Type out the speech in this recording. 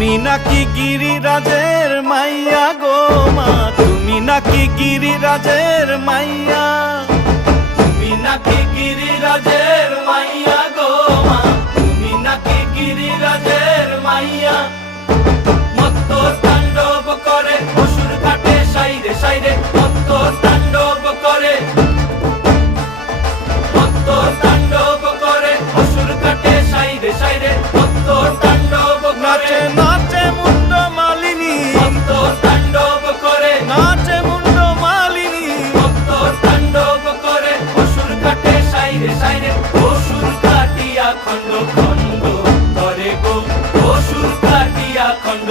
তুমি নাকি গিরিরাজের মাইয়া গো মা, তুমি নাকি গিরিরাজের মাইয়া, তুমি নাকি গিরিরাজের মাইয়া গো মা, তুমি নাকি গিরিরাজের মাইয়া। মত্ত তাণ্ডব করে অসুর কাটে সাইরে সাইরে, মত্ত তাণ্ডব করে, মত্ত তাণ্ডব করে অসুর কাটে সাইরে সাইরে, মত্ত তাণ্ডব করে। নাচে মুন্ড মালিনী, মত্ত তাণ্ডব করে, নাচে মুন্ড মালিনী, মত্ত তাণ্ডব করে অসুর কাটে সাইরে সাইরে, অসুর কাটিয়া খণ্ড খণ্ড করে গো, অসুর কাটিয়া খণ্ড